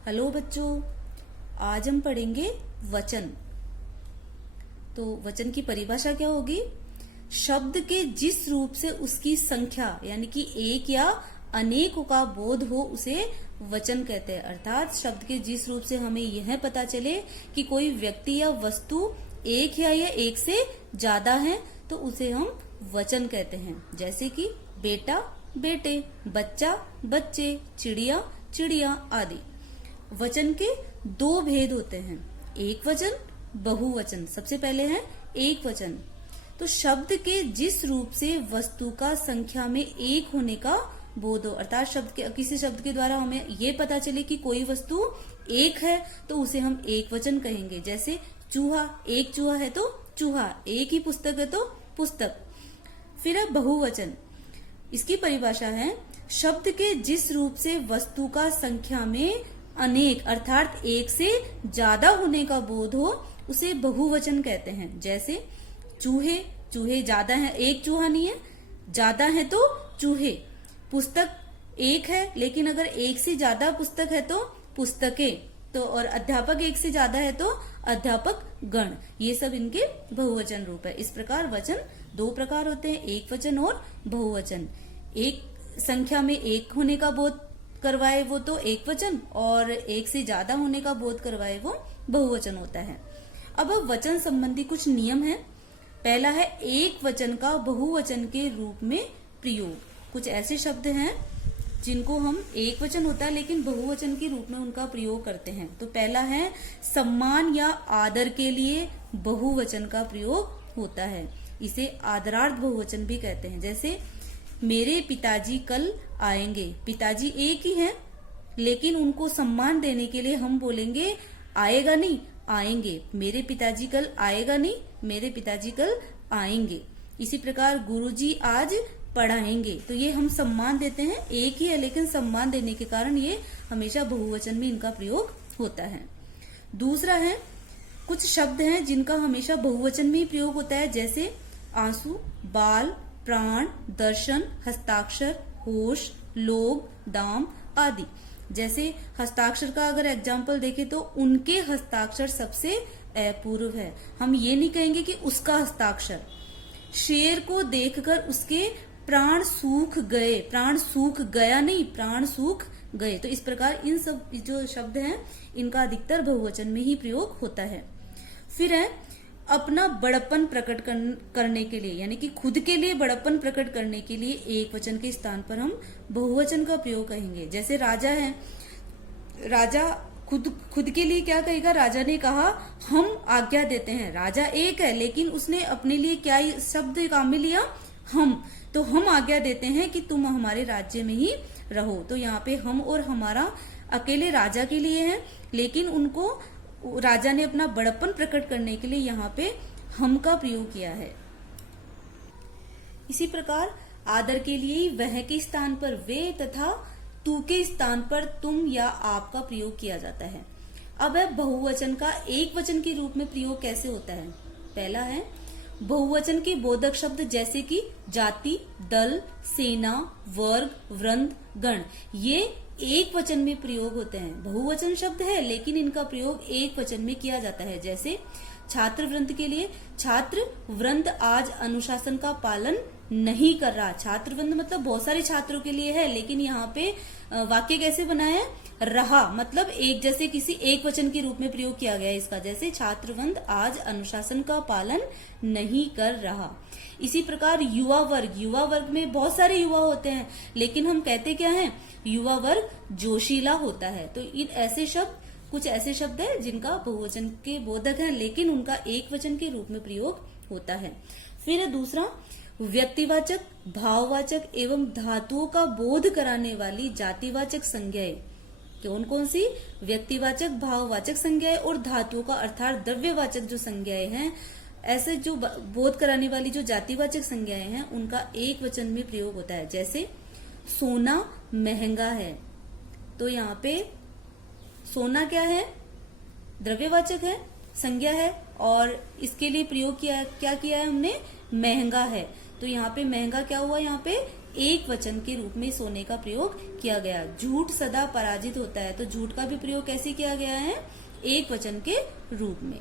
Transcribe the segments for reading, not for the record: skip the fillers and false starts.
Hello बच्चों, आज हम पढ़ेंगे वचन। तो वचन की परिभाषा क्या होगी? शब्द के जिस रूप से उसकी संख्या यानी कि एक या अनेक का बोध हो उसे वचन कहते हैं। अर्थात शब्द के जिस रूप से हमें यह पता चले कि कोई व्यक्ति या वस्तु एक है या एक से ज्यादा है तो उसे हम वचन कहते हैं। जैसे कि बेटा बेटे, बच्चा बच्चे, चिड़िया चिड़िया आदि। वचन के दो भेद होते हैं, एक वचन, बहुवचन। सबसे पहले है एक वचन। तो शब्द के जिस रूप से वस्तु का संख्या में एक होने का बोध हो, अर्थात किसी शब्द के द्वारा हमें ये पता चले कि कोई वस्तु एक है तो उसे हम एक वचन कहेंगे। जैसे चूहा, एक चूहा है तो चूहा, एक ही पुस्तक है तो पुस्तक। फिर है बहुवचन। इसकी परिभाषा है शब्द के जिस रूप से वस्तु का संख्या में अनेक अर्थात एक से ज्यादा होने का बोध हो उसे बहुवचन कहते हैं। जैसे चूहे, चूहे ज्यादा है, एक चूहा नहीं है, ज्यादा है तो चूहे। पुस्तक एक है लेकिन अगर एक से ज्यादा पुस्तक है तो पुस्तकें। तो और अध्यापक एक से ज्यादा है तो अध्यापक गण। ये सब इनके बहुवचन रूप है। इस प्रकार वचन दो प्रकार होते हैं, एक वचन और बहुवचन। एक संख्या में एक होने का बोध करवाए वो तो एक वचन, और एक से ज्यादा होने का बोध करवाए वो बहुवचन होता है। अब वचन संबंधी कुछ नियम है। पहला है एक वचन का बहुवचन के रूप में प्रयोग। कुछ ऐसे शब्द हैं जिनको हम एक वचन होता है लेकिन बहुवचन के रूप में उनका प्रयोग करते हैं। तो पहला है सम्मान या आदर के लिए बहुवचन का प्रयोग होता है। इसे आदरार्थ बहुवचन भी कहते हैं। जैसे मेरे पिताजी कल आएंगे। पिताजी एक ही हैं लेकिन उनको सम्मान देने के लिए हम बोलेंगे आएगा नहीं, आएंगे। मेरे पिताजी कल आएगा नहीं, मेरे पिताजी कल आएंगे। इसी प्रकार गुरुजी आज पढ़ाएंगे। तो ये हम सम्मान देते हैं, एक ही है लेकिन सम्मान देने के कारण ये हमेशा बहुवचन में इनका प्रयोग होता है। दूसरा है कुछ शब्द हैं जिनका हमेशा बहुवचन में ही प्रयोग होता है। जैसे आंसू, बाल, प्राण, दर्शन, हस्ताक्षर, होश, लोग, दाम आदि। जैसे हस्ताक्षर का अगर एग्जाम्पल देखें तो उनके हस्ताक्षर सबसे अपूर्व है। हम ये नहीं कहेंगे कि उसका हस्ताक्षर। शेर को देखकर उसके प्राण सूख गए, प्राण सूख गया नहीं, प्राण सूख गए। तो इस प्रकार इन सब जो शब्द हैं इनका अधिकतर बहुवचन में ही प्रयोग होता है। फिर है अपना बड़प्पन प्रकट करने के लिए यानी कि खुद के लिए बड़प्पन प्रकट करने के लिए एक वचन के स्थान पर हम बहुवचन का प्रयोग कहेंगे। जैसे राजा है, राजा खुद के लिए क्या कहेगा? राजा ने कहा हम आज्ञा देते हैं। राजा एक है लेकिन उसने अपने लिए क्या शब्द काम में लिया? हम। तो हम आज्ञा देते हैं कि तुम हमारे राज्य में ही रहो। तो यहाँ पे हम और हमारा अकेले राजा के लिए है लेकिन उनको राजा ने अपना बड़प्पन प्रकट करने के लिए यहाँ पे हम का प्रयोग किया है। इसी प्रकार आदर के लिए वह के स्थान पर वे तथा तू के स्थान पर तुम या आप का प्रयोग किया जाता है। अब है बहुवचन का एक वचन के रूप में प्रयोग कैसे होता है। पहला है बहुवचन के बोधक शब्द जैसे कि जाति, दल, सेना, वर्ग, वृंद, गण। ये एक वचन में प्रयोग होते हैं। बहुवचन शब्द है लेकिन इनका प्रयोग एक वचन में किया जाता है। जैसे छात्र वृंद के लिए छात्र वृंद आज अनुशासन का पालन नहीं कर रहा। छात्र वृंद मतलब बहुत सारे छात्रों के लिए है लेकिन यहाँ पे वाक्य कैसे बना है? रहा मतलब एक, जैसे किसी एक वचन के रूप में प्रयोग किया गया है इसका। जैसे छात्र वृंद आज अनुशासन का पालन नहीं कर रहा। इसी प्रकार युवा वर्ग, युवा वर्ग में बहुत सारे युवा होते हैं लेकिन हम कहते क्या हैं? युवा वर्ग जोशीला होता है। तो इन ऐसे शब्द, कुछ ऐसे शब्द है जिनका बहुवचन के बोधक है लेकिन उनका एक वचन के रूप में प्रयोग होता है। फिर दूसरा व्यक्तिवाचक, भाववाचक एवं धातुओं का बोध कराने वाली जातिवाचक संज्ञाएं। कौन कौन सी? व्यक्तिवाचक, भाववाचक संज्ञाएं और धातुओं का अर्थात द्रव्यवाचक जो संज्ञाएं हैं। ऐसे जो बोध कराने वाली जो जातिवाचक संज्ञाएं हैं उनका एक वचन में प्रयोग होता है। जैसे सोना महंगा है। तो यहाँ पे सोना क्या है? द्रव्यवाचक है, संज्ञा है, और इसके लिए प्रयोग क्या किया है हमने? महंगा है। तो यहाँ पे महंगा क्या हुआ? यहाँ पे एक वचन के रूप में सोने का प्रयोग किया गया। झूठ सदा पराजित होता है, तो झूठ का भी प्रयोग कैसे किया गया है? एक वचन के रूप में।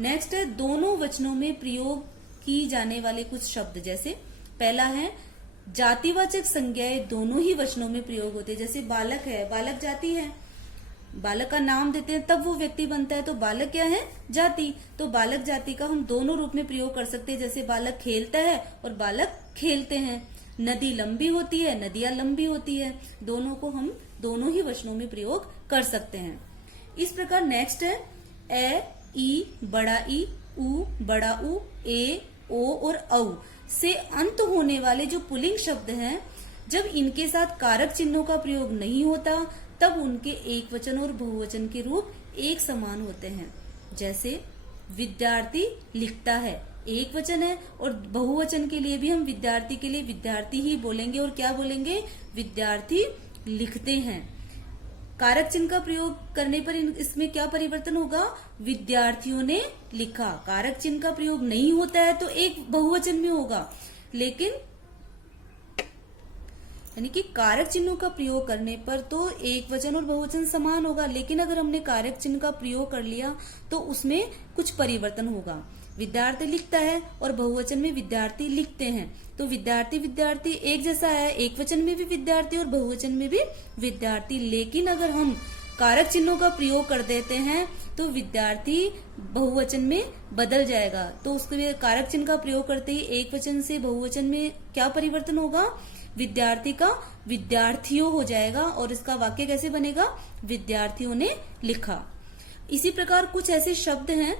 नेक्स्ट है दोनों वचनों में प्रयोग की जाने वाले कुछ शब्द, जैसे पहला है जातिवाचक संज्ञाएं दोनों ही वचनों में प्रयोग होते हैं। जैसे बालक है, बालक जाति है, बालक का नाम देते हैं तब वो व्यक्ति बनता है, तो बालक क्या है? जाति। तो बालक जाति का हम दोनों रूप में प्रयोग कर सकते हैं, जैसे बालक खेलता है और बालक खेलते हैं। नदी लंबी होती है, नदियां लंबी होती है, दोनों को हम दोनों ही वचनों में प्रयोग कर सकते हैं। इस प्रकार नेक्स्ट है ए, ई, बड़ा ई, उ, बड़ा उ, ए, ओ और औ से अंत होने वाले जो पुल्लिंग शब्द हैं, जब इनके साथ कारक चिन्हों का प्रयोग नहीं होता तब उनके एक वचन और बहुवचन के रूप एक समान होते हैं। जैसे विद्यार्थी लिखता है, एक वचन है, और बहुवचन के लिए भी हम विद्यार्थी के लिए विद्यार्थी ही बोलेंगे और क्या बोलेंगे? विद्यार्थी लिखते हैं। कारक चिन्ह का प्रयोग करने पर इसमें क्या परिवर्तन होगा? विद्यार्थियों ने लिखा। कारक चिन्ह का प्रयोग नहीं होता है तो एक बहुवचन में होगा, लेकिन यानी कि कारक चिन्हों का प्रयोग करने पर तो एक वचन और बहुवचन समान होगा, लेकिन अगर हमने कारक चिन्ह का प्रयोग कर लिया तो उसमें कुछ परिवर्तन होगा। विद्यार्थी लिखता है और बहुवचन में विद्यार्थी लिखते हैं, तो विद्यार्थी विद्यार्थी एक जैसा है, एक वचन में भी विद्यार्थी और बहुवचन में भी विद्यार्थी। लेकिन अगर हम कारक चिन्हों का प्रयोग कर देते हैं तो विद्यार्थी बहुवचन में बदल जाएगा। तो उसके लिए कारक चिन्ह का प्रयोग करते ही एक वचन से बहुवचन में क्या परिवर्तन होगा? विद्यार्थी का विद्यार्थियों हो जाएगा, और इसका वाक्य कैसे बनेगा? विद्यार्थियों ने लिखा। इसी प्रकार कुछ ऐसे शब्द हैं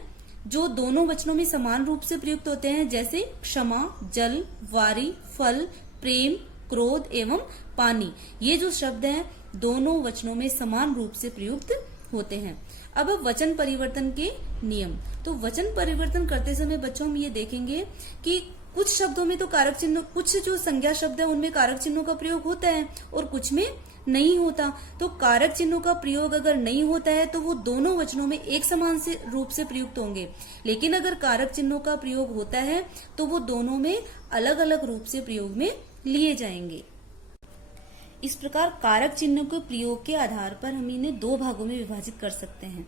जो दोनों वचनों में समान रूप से प्रयुक्त होते हैं, जैसे क्षमा, जल, वारी, फल, प्रेम, क्रोध एवं पानी। ये जो शब्द हैं दोनों वचनों में समान रूप से प्रयुक्त होते हैं। अब वचन परिवर्तन के नियम। तो वचन परिवर्तन करते समय बच्चों हम ये देखेंगे कि कुछ शब्दों में तो कारक चिन्ह, कुछ जो संज्ञा शब्द है उनमें कारक चिन्हों का प्रयोग होता है और कुछ में नहीं होता। तो कारक चिन्हों का प्रयोग अगर नहीं होता है तो वो दोनों वचनों में एक समान से रूप से प्रयुक्त होंगे, लेकिन अगर कारक चिन्हों का प्रयोग होता है तो वो दोनों में अलग अलग रूप से प्रयोग में लिए जाएंगे। इस प्रकार कारक चिन्हों के प्रयोग के आधार पर हम इन्हें दो भागों में विभाजित कर सकते हैं।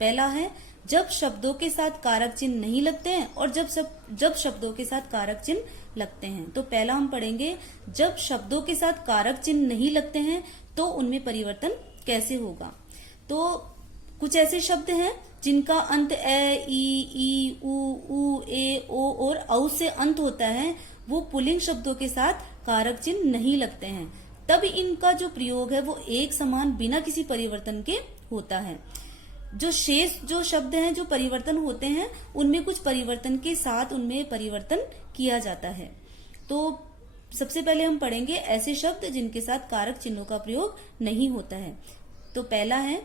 पहला है जब शब्दों के साथ कारक चिन्ह नहीं लगते हैं और जब शब्दों के साथ कारक चिन्ह लगते हैं। तो पहला हम पढ़ेंगे जब शब्दों के साथ कारक चिन्ह नहीं लगते हैं तो उनमें परिवर्तन कैसे होगा। तो कुछ ऐसे शब्द हैं जिनका अंत ए, ई, उ, ए, ओ और औ से अंत होता है, वो पुल्लिंग शब्दों के साथ कारक चिन्ह नहीं लगते हैं, तब इनका जो प्रयोग है वो एक समान बिना किसी परिवर्तन के होता है। जो शेष जो शब्द हैं जो परिवर्तन होते हैं उनमें कुछ परिवर्तन के साथ उनमें परिवर्तन किया जाता है। तो सबसे पहले हम पढ़ेंगे ऐसे शब्द जिनके साथ कारक चिन्हों का प्रयोग नहीं होता है। तो पहला है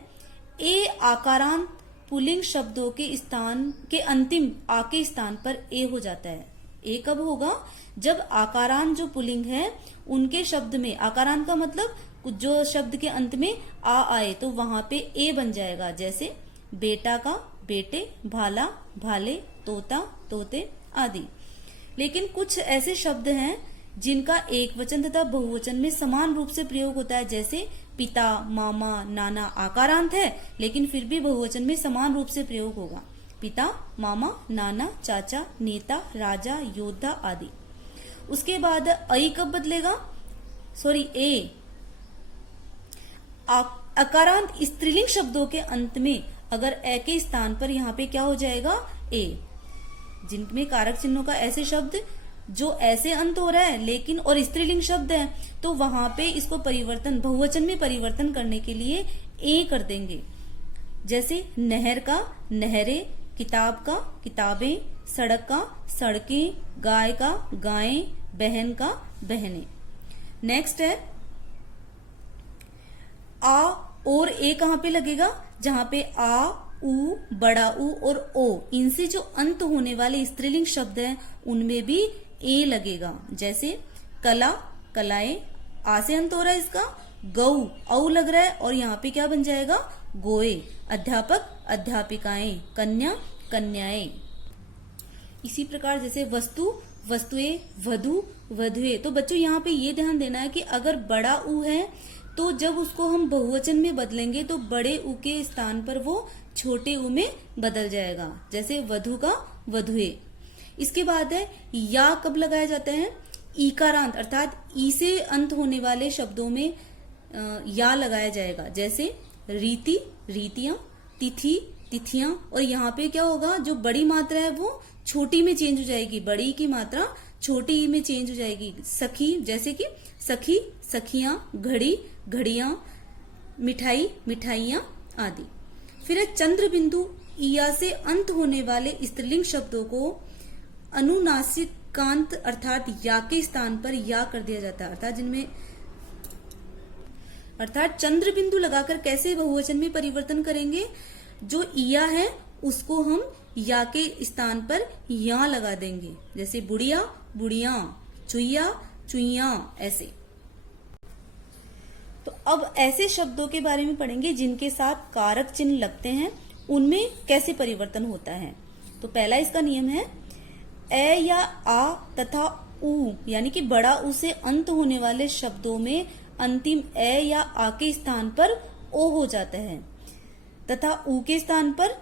ए आकारांत पुल्लिंग शब्दों के स्थान के अंतिम आ के स्थान पर ए हो जाता है। ए कब होगा? जब आकारांत जो पुल्लिंग है उनके शब्द में, आकारांत का मतलब जो शब्द के अंत में आ आए तो वहां पे ए बन जाएगा। जैसे बेटा का बेटे, भाला भाले, तोता तोते आदि। लेकिन कुछ ऐसे शब्द हैं जिनका एक वचन तथा बहुवचन में समान रूप से प्रयोग होता है, जैसे पिता, मामा, नाना आकारांत है लेकिन फिर भी बहुवचन में समान रूप से प्रयोग होगा। पिता, मामा, नाना, चाचा, नेता, राजा, योद्धा आदि। उसके बाद आई कब बदलेगा? ए अकारांत स्त्रीलिंग शब्दों के अंत में अगर ए के स्थान पर यहाँ पे क्या हो जाएगा? ए। जिनमें कारक चिन्हों का ऐसे शब्द जो ऐसे अंत हो रहा है लेकिन और स्त्रीलिंग शब्द है तो वहां पे इसको परिवर्तन बहुवचन में परिवर्तन करने के लिए ए कर देंगे। जैसे नहर का नहरे, किताब का किताबें, सड़क का सड़कें, गाय का गायें, बहन का बहनें। नेक्स्ट है आ और ए कहाँ पे लगेगा? जहां पे आ, उ, बड़ा उ और ओ इनसे जो अंत होने वाले स्त्रीलिंग शब्द हैं उनमें भी ए लगेगा। जैसे कला कलाएं, आ से अंत हो रहा है इसका, गऊ औ लग रहा है और यहाँ पे क्या बन जाएगा? गोए। अध्यापक अध्यापिकाएं, कन्या कन्याएं। इसी प्रकार जैसे वस्तु वस्तुएं, वधु, वधुए। तो बच्चों यहाँ पे ये ध्यान देना है कि अगर बड़ा उ है तो जब उसको हम बहुवचन में बदलेंगे तो बड़े उ के स्थान पर वो छोटे उ में बदल जाएगा, जैसे वधु का वधुए। इसके बाद है या कब लगाया जाता है? ईकारांत अर्थात ई से अंत होने वाले शब्दों में या लगाया जाएगा, जैसे रीति, रीतियां, तिथि, तिथियां। और यहाँ पे क्या होगा, जो बड़ी मात्रा है वो छोटी में चेंज हो जाएगी, बड़ी की मात्रा छोटी में चेंज हो जाएगी। सखी, जैसे कि सखी, सखियां, घड़ी, घड़ियां, मिठाई, मिठाइयां आदि। फिर है चंद्र बिंदु। या से अंत होने वाले स्त्रीलिंग शब्दों को अनुनासिकांत अर्थात या के स्थान पर या कर दिया जाता है, अर्थात चंद्र बिंदु लगाकर कैसे बहुवचन में परिवर्तन करेंगे? जो इया है उसको हम या के स्थान पर या लगा देंगे, जैसे बुढ़िया, बुढ़िया, चुईया, चुईया, ऐसे। तो अब ऐसे शब्दों के बारे में पढ़ेंगे जिनके साथ कारक चिन्ह लगते हैं, उनमें कैसे परिवर्तन होता है। तो पहला इसका नियम है ए या आ तथा उ, यानी कि बड़ा उ से अंत होने वाले शब्दों में अंतिम ए या आ के स्थान पर ओ हो जाता है तथा उ के स्थान पर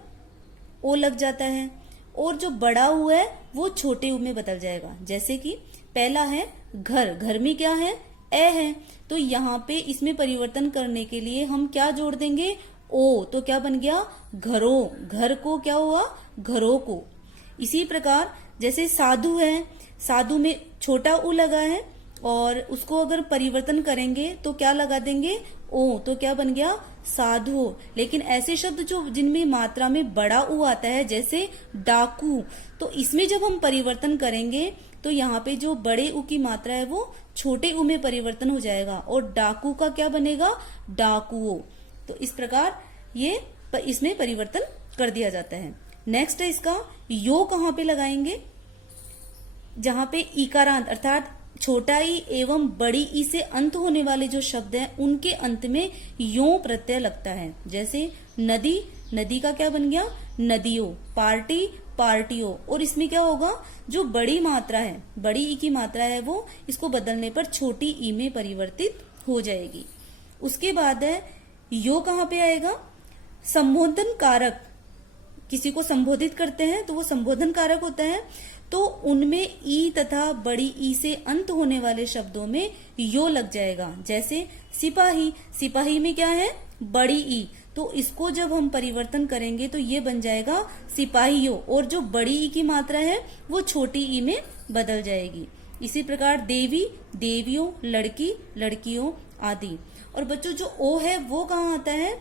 ओ लग जाता है, और जो बड़ा उ है वो छोटे उ में बदल जाएगा। जैसे कि पहला है घर, घर में क्या है? ए है। तो यहाँ पे इसमें परिवर्तन करने के लिए हम क्या जोड़ देंगे? ओ। तो क्या बन गया? घरों। घर को क्या हुआ? घरों को। इसी प्रकार जैसे साधु है, साधु में छोटा उ लगा है और उसको अगर परिवर्तन करेंगे तो क्या लगा देंगे? ओ। तो क्या बन गया? साधु। लेकिन ऐसे शब्द जो जिनमें मात्रा में बड़ा उ आता है, जैसे डाकू, तो इसमें जब हम परिवर्तन करेंगे तो यहाँ पे जो बड़े उ की मात्रा है वो छोटे उ में परिवर्तन हो जाएगा और डाकू का क्या बनेगा? डाकुओ। तो इस प्रकार ये इसमें परिवर्तन कर दिया जाता है। नेक्स्ट है इसका यो कहाँ पे लगाएंगे? जहाँ पे इकारांत अर्थात छोटा ई एवं बड़ी ई से अंत होने वाले जो शब्द हैं उनके अंत में यो प्रत्यय लगता है, जैसे नदी, नदी का क्या बन गया? नदियों। पार्टी, पार्टियों। और इसमें क्या होगा? जो बड़ी मात्रा है, बड़ी ई की मात्रा है वो इसको बदलने पर छोटी ई में परिवर्तित हो जाएगी। उसके बाद है यो कहाँ पे आएगा? संबोधन कारक। किसी को संबोधित करते हैं तो वो संबोधन कारक होता है, तो उनमें ई तथा बड़ी ई से अंत होने वाले शब्दों में यो लग जाएगा, जैसे सिपाही, सिपाही में क्या है? बड़ी ई। तो इसको जब हम परिवर्तन करेंगे तो ये बन जाएगा सिपाहियों, और जो बड़ी ई की मात्रा है वो छोटी ई में बदल जाएगी। इसी प्रकार देवी, देवियों, लड़की, लड़कियों आदि। और बच्चों जो ओ है वो कहाँ आता है?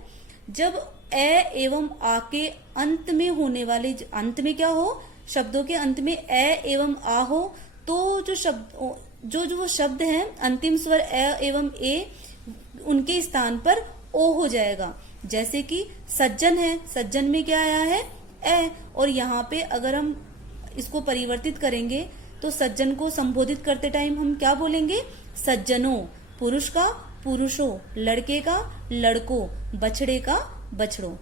जब ए एवं आ के अंत में होने वाले, अंत में क्या हो? शब्दों के अंत में ए एवं आ हो, तो जो शब्द जो शब्द है अंतिम स्वर ए एवं ए, उनके स्थान पर ओ हो जाएगा। जैसे कि सज्जन है, सज्जन में क्या आया है? ए। और यहाँ पे अगर हम इसको परिवर्तित करेंगे तो सज्जन को संबोधित करते टाइम हम क्या बोलेंगे? सज्जनों। पुरुष का पुरुषों, लड़के का लड़कों, बछड़े का बछड़ों।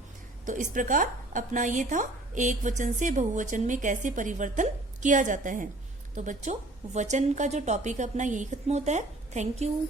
तो इस प्रकार अपना ये था एक वचन से बहुवचन में कैसे परिवर्तन किया जाता है। तो बच्चों वचन का जो टॉपिक अपना यही खत्म होता है। Thank you.